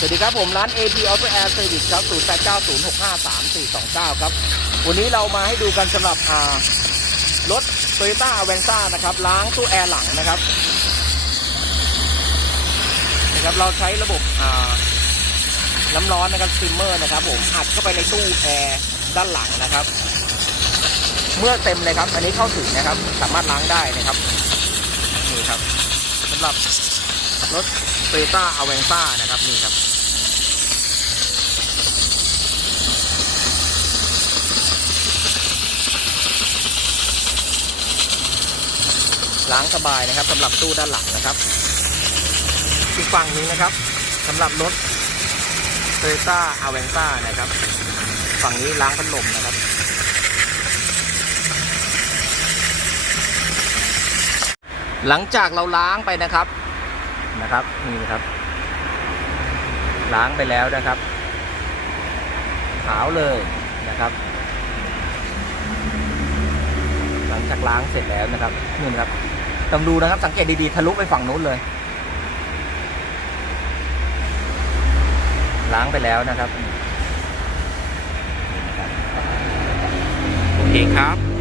สวัสดีครับผมร้าน AP Auto Air Service ครับ 0890653429 ครับ วันนี้เรามาให้ดูกันสำหรับอ่ารถ Toyota Avanza นะครับ ล้างตู้แอร์หลังนะครับนะครับ เราใช้ระบบอ่าน้ำร้อนนะครับสติมเมอร์นะครับผมอัดเข้าไปในตู้แอร์ด้านหลังนะครับ เมื่อเต็มเลยครับ อันนี้เข้าถึงนะครับ สามารถล้างได้นะครับนี่ครับสำหรับ รถ Toyota Avanza นะครับนี่ครับล้างสบายนะครับสำหรับตู้ด้านหลังนะครับอีกฝั่งนึงนะครับสำหรับรถ Toyota Avanza นะครับ ฝั่งนี้ล้างพัดลมนะครับ หลังจากเราล้างไปนะครับ นะครับนี่นะครับ ล้างไปแล้วนะครับ ขาวเลยนะครับ หลังจากล้างเสร็จแล้วนะครับนี่นะครับต้องดูนะครับสังเกตดีๆทะลุไปฝั่งนู้นเลย ล้างไปแล้วนะครับนี่นะครับโอเคครับ